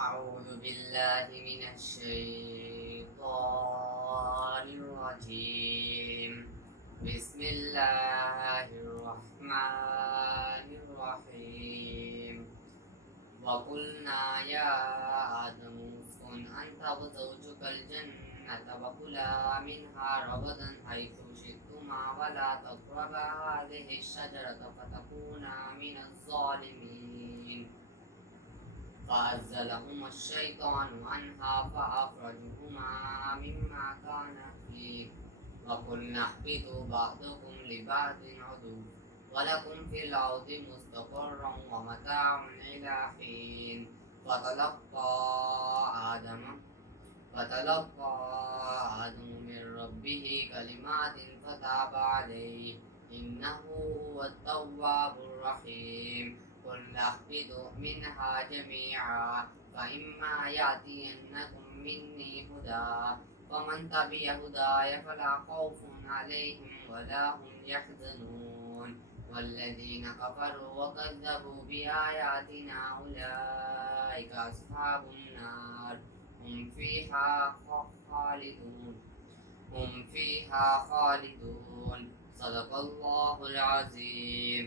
أعوذ بالله من الشيطان الرجيم بسم الله الرحمن الرحيم وقلنا يا آدم اسكن أنت وزوجك الجنة وكلا منها رغدا حيث شئتما ولا تقربا هذه الشجرة فتكونا من الظالمين فأزلهما الشيطان عنها فأخرجهما مما كانا فيه وقلنا اهبطوا بعضكم لبعض عدو ولكم في الأرض مستقر ومتاع إلى حين فتلقى آدم من ربه كلمات فتاب عليه إنه هو التواب الرحيم قلنا اهبطوا منها جميعا فإما يأتينكم مني هدى فمن تبع هداي فلا خوف عليهم ولا هم يحزنون والذين كفروا وكذبوا بآياتنا أولئك أصحاب النار هم فيها خالدون صدق الله العظيم.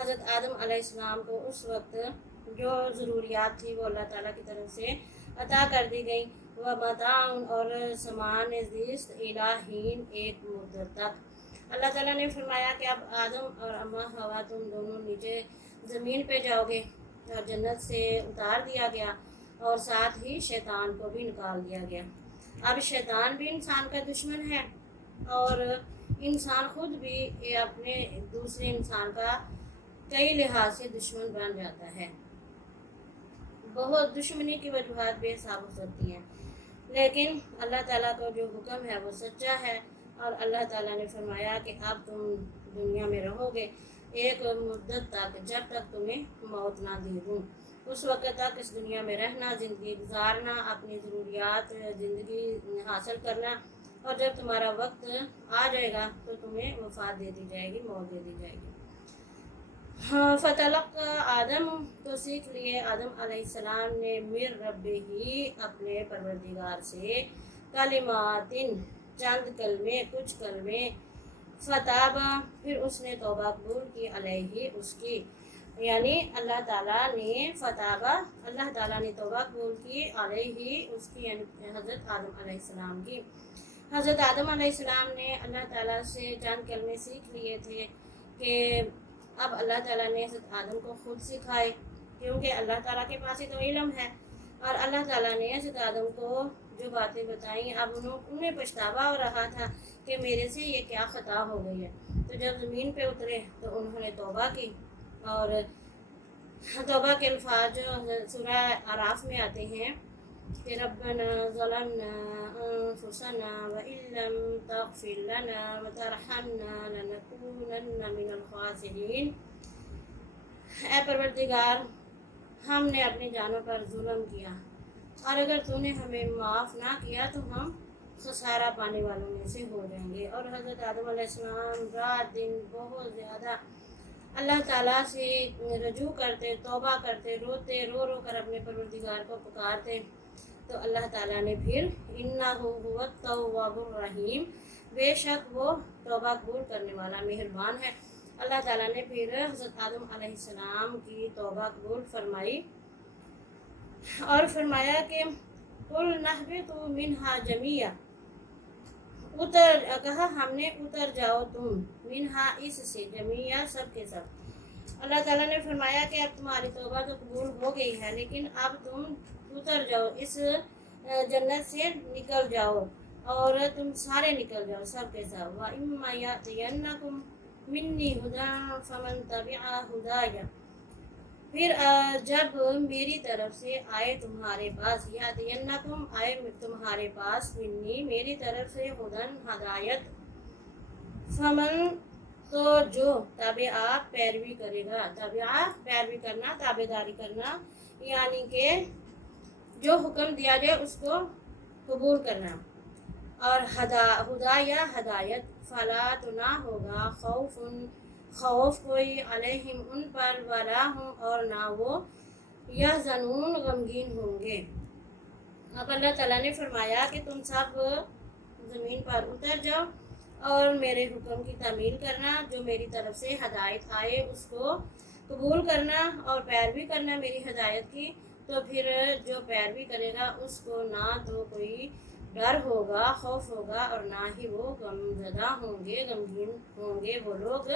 حضرت آدم علیہ السلام کو اس وقت جو ضروریات تھی وہ اللہ تعالیٰ کی طرف سے عطا کر دی گئی، وہ متاع اور سامان زیست الہین ایک مدت تک۔ اللہ تعالیٰ نے فرمایا کہ اب آدم اور اماں ہوا تم دونوں نیچے زمین پہ جاؤ گے، اور جنت سے اتار دیا گیا اور ساتھ ہی شیطان کو بھی نکال دیا گیا۔ اب شیطان بھی انسان کا دشمن ہے اور انسان خود بھی اپنے دوسرے انسان کا کئی لحاظ سے دشمن بن جاتا ہے۔ بہت دشمنی کی وجوہات بے حساب ہو سکتی ہیں، لیکن اللہ تعالیٰ کا جو حکم ہے وہ سچا ہے، اور اللہ تعالیٰ نے فرمایا کہ اب تم دنیا میں رہو گے ایک مدت تک، جب تک تمہیں موت نہ دے دوں، اس وقت تک اس دنیا میں رہنا، زندگی گزارنا، اپنی ضروریات زندگی حاصل کرنا، اور جب تمہارا وقت آ جائے گا تو تمہیں وفات دے دی جائے گی، موت دے دی جائے گی۔ فتلقى آدم تو سیکھ لیے آدم علیہ السلام نے من ربہ ہی اپنے پروردگار سے کلمات چند کلمے، کچھ کلمے، فتاب پھر اس نے توبہ قبول کی علیہ اس کی، یعنی اللہ تعالیٰ نے فتابہ اللہ تعالیٰ نے توبہ قبول کی علیہ اس کی، یعنی حضرت آدم علیہ السلام کی۔ حضرت آدم علیہ السلام نے اللہ تعالیٰ سے چند کلمے سیکھ لیے تھے کہ اب اللہ تعالیٰ نے حضرت آدم کو خود سکھائے، کیونکہ اللہ تعالیٰ کے پاس ہی تو علم ہے، اور اللہ تعالیٰ نے حضرت آدم کو جو باتیں بتائیں اب انہیں پچھتاوا ہو رہا تھا کہ میرے سے یہ کیا خطا ہو گئی ہے۔ تو جب زمین پہ اترے تو انہوں نے توبہ کی، اور توبہ کے الفاظ جو سورہ اعراف میں آتے ہیں کہ ربنا ظلمنا انفسنا وان لم تغفر لنا وترحمنا لنكونن من الخاسرین، اے پروردگار ہم نے اپنی جانوں پر ظلم کیا، اور اگر تو نے ہمیں معاف نہ کیا تو ہم خسارہ پانے والوں میں سے ہو جائیں گے۔ اور حضرت آدم علیہ السلام رات دن بہت زیادہ اللہ تعالیٰ سے رجوع کرتے، توبہ کرتے، روتے، رو رو کر اپنے پروردگار کو پکارتے، تو اللہ تعالیٰ نے پھر انہ هو التواب الرحیم، بے شک وہ توبہ قبول کرنے والا مہربان ہے۔ اللہ تعالیٰ نے پھر حضرت آدم علیہ السلام کی توبہ قبول فرمائی اور فرمایا کہ قُلْ نَهْبِطُوا مِنْهَا جَمِيعًا، کہا ہم نے اتر جاؤ تم، منہا اس سے، جمیعہ سب کے سب۔ اللہ تعالیٰ نے فرمایا کہ اب تمہاری توبہ تو قبول ہو گئی ہے، لیکن اب تم اتر جاؤ، اس جنت سے نکل جاؤ، اور تم سارے نکل جاؤ سب کے سب۔ وَإِمَّا يَأْتِيَنَّكُم مِّنِّي هُدًى فَمَن تَبِعَ هُدَايَ، پھر جب میری طرف سے آئے تمہارے پاس، یاتینکم آئے تمہارے پاس، منی میری طرف سے، ہدن ہدایت، فمن تو جو تابعہ پیروی کرے گا، تابعہ پیروی کرنا، تابعداری کرنا، یعنی کہ جو حکم دیا جائے اس کو قبول کرنا، اور ہدا یا ہدایت، فلا تو نہ ہوگا خوف کوئی علیہم ان پر، ولا ہم اور نہ وہ یحزنون غمگین ہوں گے۔ اب اللہ تعالیٰ نے فرمایا کہ تم سب زمین پر اتر جاؤ اور میرے حکم کی تعمیل کرنا، جو میری طرف سے ہدایت آئے اس کو قبول کرنا اور پیروی کرنا میری ہدایت کی، تو پھر جو پیروی کرے گا اس کو نہ تو کوئی ڈر ہوگا، خوف ہوگا، اور نہ ہی وہ غمزدہ ہوں گے، غمگین ہوں گے۔ وہ لوگ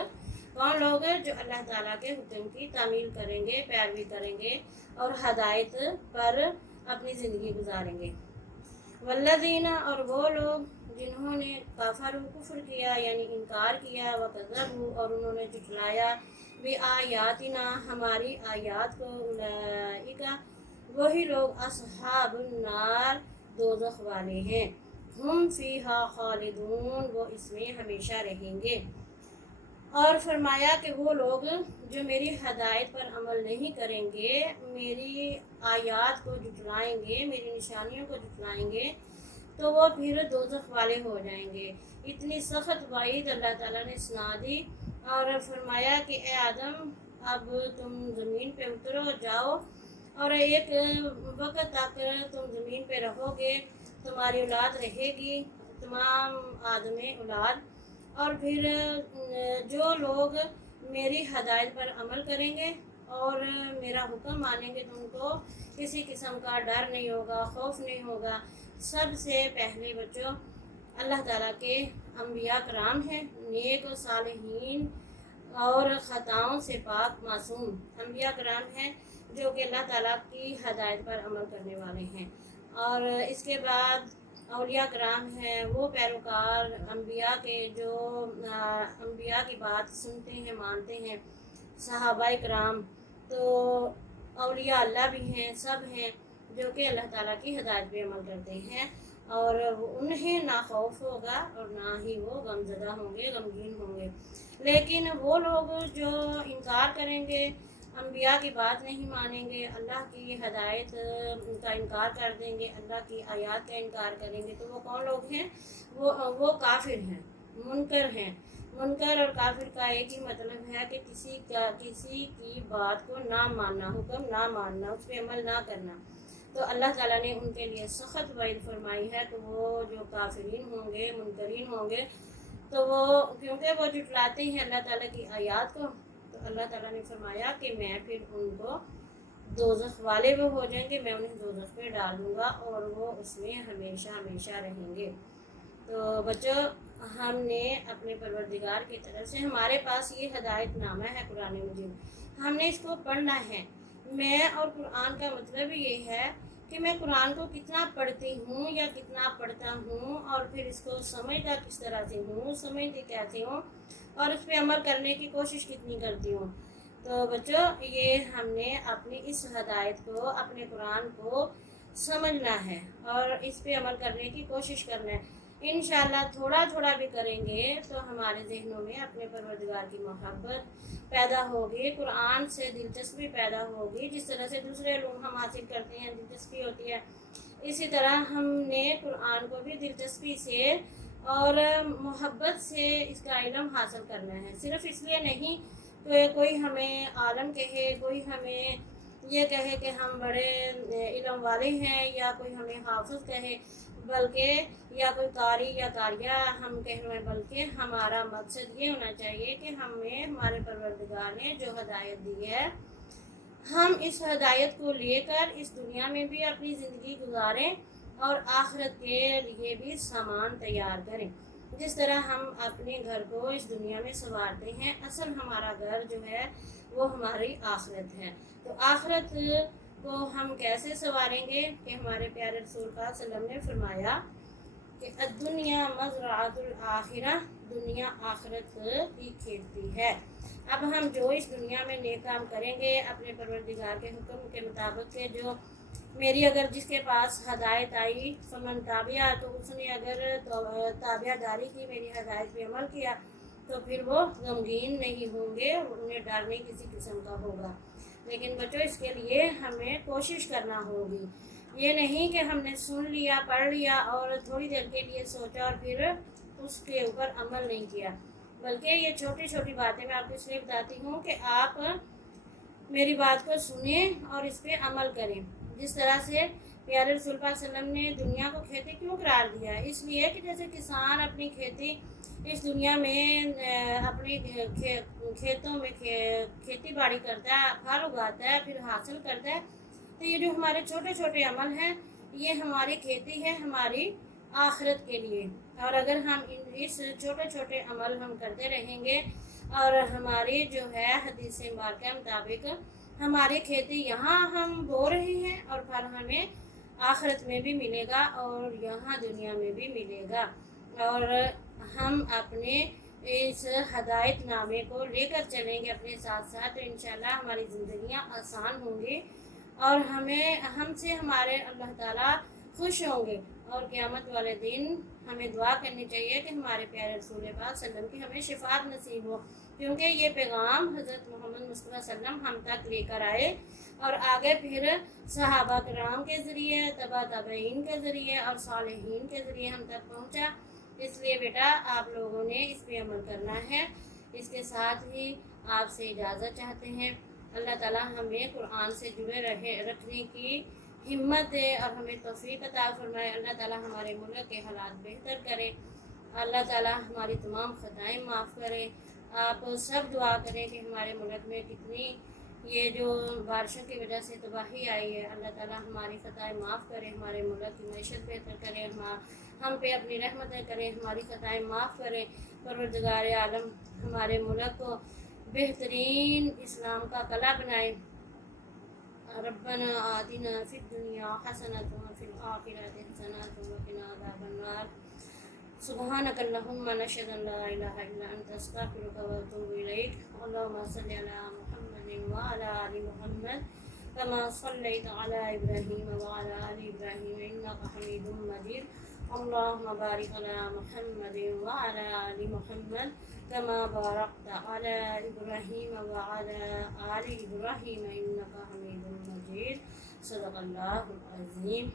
کون لوگ جو اللہ تعالیٰ کے حکم کی تعمیل کریں گے، پیروی کریں گے اور ہدایت پر اپنی زندگی گزاریں گے۔ والذین اور وہ لوگ جنہوں نے کفر کیا یعنی انکار کیا، وکذبوا اور انہوں نے جھٹلایا، بآیاتنا ہماری آیات کو، اولئک وہی لوگ اصحاب النار دوزخ والے ہیں، ہم فیہا خالدون وہ اس میں ہمیشہ رہیں گے۔ اور فرمایا کہ وہ لوگ جو میری ہدایت پر عمل نہیں کریں گے، میری آیات کو جھٹلائیں گے، میری نشانیوں کو جھٹلائیں گے، تو وہ پھر دوزخ والے ہو جائیں گے۔ اتنی سخت وعید اللہ تعالیٰ نے سنا دی، اور فرمایا کہ اے آدم اب تم زمین پہ اترو جاؤ، اور ایک وقت تک تم زمین پہ رہو گے، تمہاری اولاد رہے گی، تمام آدم اولاد، اور پھر جو لوگ میری ہدایت پر عمل کریں گے اور میرا حکم مانیں گے تو ان کو کسی قسم کا ڈر نہیں ہوگا، خوف نہیں ہوگا۔ سب سے پہلے بچوں اللہ تعالیٰ کے انبیاء کرام ہیں، نیک و صالحین اور خطاؤں سے پاک معصوم انبیاء کرام ہیں جو کہ اللہ تعالیٰ کی ہدایت پر عمل کرنے والے ہیں۔ اور اس کے بعد اولیاء کرام ہیں، وہ پیروکار انبیاء کے جو انبیاء کی بات سنتے ہیں، مانتے ہیں، صحابہ کرام۔ تو اولیاء اللہ بھی ہیں، سب ہیں جو کہ اللہ تعالیٰ کی ہدایت پہ عمل کرتے ہیں، اور انہیں نہ خوف ہوگا اور نہ ہی وہ غمزدہ ہوں گے، غمگین ہوں گے۔ لیکن وہ لوگ جو انکار کریں گے، انبیاء کی بات نہیں مانیں گے، اللہ کی ہدایت کا انکار کر دیں گے، اللہ کی آیات کا انکار کریں گے، تو وہ کون لوگ ہیں؟ وہ کافر ہیں، منکر ہیں۔ منکر اور کافر کا ایک ہی مطلب ہے کہ کسی کی بات کو نہ ماننا، حکم نہ ماننا، اس پہ عمل نہ کرنا۔ تو اللہ تعالیٰ نے ان کے لیے سخت وعید فرمائی ہے کہ وہ جو کافرین ہوں گے، منکرین ہوں گے، تو وہ کیونکہ وہ جھٹلاتے ہیں اللہ تعالیٰ کی آیات کو، تو اللہ تعالیٰ نے فرمایا کہ میں پھر ان کو دوزخ والے وہ ہو جائیں گے، میں انہیں دوزخ میں ڈال دوں گا اور وہ اس میں ہمیشہ ہمیشہ رہیں گے۔ تو بچوں، ہم نے اپنے پروردگار کی طرف سے ہمارے پاس یہ ہدایت نامہ ہے قرآن مجید، ہم نے اس کو پڑھنا ہے۔ میں اور قرآن کا مطلب یہ ہے کہ میں قرآن کو کتنا پڑھتی ہوں یا کتنا پڑھتا ہوں، اور پھر اس کو سمجھتا کس طرح سے ہوں، سمجھتی کیسے ہوں، اور اس پہ عمل کرنے کی کوشش کتنی کرتی ہوں۔ تو بچوں، یہ ہم نے اپنی اس ہدایت کو، اپنے قرآن کو سمجھنا ہے اور اس پہ عمل کرنے کی کوشش کرنا ہے۔ انشاءاللہ تھوڑا تھوڑا بھی کریں گے تو ہمارے ذہنوں میں اپنے پروردگار کی محبت پیدا ہوگی، قرآن سے دلچسپی پیدا ہوگی۔ جس طرح سے دوسرے علوم ہم حاصل کرتے ہیں، دلچسپی ہوتی ہے، اسی طرح ہم نے قرآن کو بھی دلچسپی سے اور محبت سے اس کا علم حاصل کرنا ہے۔ صرف اس لیے نہیں کہ کوئی ہمیں عالم کہے، کوئی ہمیں یہ کہے کہ ہم بڑے علم والے ہیں، یا کوئی ہمیں حافظ کہے، بلکہ یا کوئی قاری یا قاریہ ہم کہنا، بلکہ ہمارا مقصد یہ ہونا چاہیے کہ ہمیں ہمارے پروردگار نے جو ہدایت دی ہے، ہم اس ہدایت کو لے کر اس دنیا میں بھی اپنی زندگی گزاریں اور آخرت کے لیے بھی سامان تیار کریں۔ جس طرح ہم اپنے گھر کو اس دنیا میں سنوارتے ہیں، اصل ہمارا گھر جو ہے وہ ہماری آخرت ہے۔ تو آخرت کو ہم کیسے سنواریں گے کہ ہمارے پیارے رسول پاک صلی اللہ علیہ وسلم نے فرمایا کہ الدنیا مزرعۃ الآخرہ، دنیا آخرت کی کھیتی ہے۔ اب ہم جو اس دنیا میں نیک کام کریں گے، اپنے پروردگار کے حکم کے مطابق کے جو میری اگر جس کے پاس ہدایت آئی فمن تابعہ، تو اس نے اگر تابعہ داری کی، میری ہدایت پہ عمل کیا، تو پھر وہ غمگین نہیں ہوں گے، انہیں ڈر نہیں کسی قسم کا ہوگا۔ لیکن بچوں، اس کے لیے ہمیں کوشش کرنا ہوگی۔ یہ نہیں کہ ہم نے سن لیا، پڑھ لیا اور تھوڑی دیر کے لیے سوچا اور پھر اس کے اوپر عمل نہیں کیا، بلکہ یہ چھوٹی چھوٹی باتیں میں آپ کو اس لیے بتاتی ہوں کہ آپ میری بات کو سنیں اور اس پہ عمل کریں۔ جس طرح سے پیارے رسول پاک صلی اللہ علیہ وسلم نے دنیا کو کھیتی کیوں قرار دیا ہے؟ اس لیے کہ جیسے کسان اپنی کھیتی اس دنیا میں اپنے کھیتوں میں کھیتی باڑی کرتا ہے، پھل اگاتا ہے، پھر حاصل کرتا ہے، تو یہ جو ہمارے چھوٹے چھوٹے عمل ہیں، یہ ہماری کھیتی ہے ہماری آخرت کے لیے۔ اور اگر ہم اس چھوٹے چھوٹے عمل ہم کرتے رہیں گے اور ہماری جو ہے حدیث مبارکہ کے مطابق ہماری کھیتی یہاں ہم بو رہے ہیں اور پھل ہمیں آخرت میں بھی ملے گا اور یہاں دنیا میں بھی ملے گا، اور ہم اپنے اس ہدایت نامے کو لے کر چلیں گے اپنے ساتھ ساتھ، تو انشاءاللہ ہماری زندگیاں آسان ہوں گی اور ہم سے ہمارے اللہ تعالیٰ خوش ہوں گے، اور قیامت والے دن ہمیں دعا کرنی چاہیے کہ ہمارے پیارے رسول پاک صلی اللہ علیہ وسلم کی ہمیں شفاعت نصیب ہو، کیونکہ یہ پیغام حضرت محمد مصطفیٰ صلی اللہ علیہ وسلم ہم تک لے کر آئے اور آگے پھر صحابہ کرام کے ذریعے، تبع تابعین کے ذریعے اور صالحین کے ذریعے ہم تک پہنچا۔ اس لیے بیٹا آپ لوگوں نے اس پہ عمل کرنا ہے۔ اس کے ساتھ ہی آپ سے اجازت چاہتے ہیں۔ اللہ تعالیٰ ہمیں قرآن سے جڑے رکھنے کی ہمت دے اور ہمیں توفیق عطا فرمائے۔ اللہ تعالیٰ ہمارے ملک کے حالات بہتر کرے، اللہ تعالیٰ ہماری تمام خطائیں معاف کرے، آپ سب دعا کریں کہ ہمارے ملک میں کتنی یہ جو بارشوں کی وجہ سے تباہی آئی ہے، اللہ تعالیٰ ہماری خطائیں معاف کرے، ہمارے ملک کی معیشت بہتر کرے، ہم پہ اپنی رحمتیں کرے، ہماری خطائیں معاف کرے۔ پروردگار عالم ہمارے ملک کو بہترین اسلام کا قلعہ بنائے۔ ربنا آتنا فی الدنیا حسنۃ وفی الآخرۃ حسنۃ وقنا عذاب النار۔ سبحانک اللہم نشہد ان لا الہ الا انت استغفرک واتوب الیک۔ اللہم صلی علی محمد وعلی آل محمد کما صلیت علی ابراہیم وعلی آل ابراہیم انک حمید مجید۔ اللہم بارک علی محمد وعلی آل محمد کما بارکت علی ابراہیم وعلی آل ابراہیم انک حمید مجید۔ صدق اللہ العظیم۔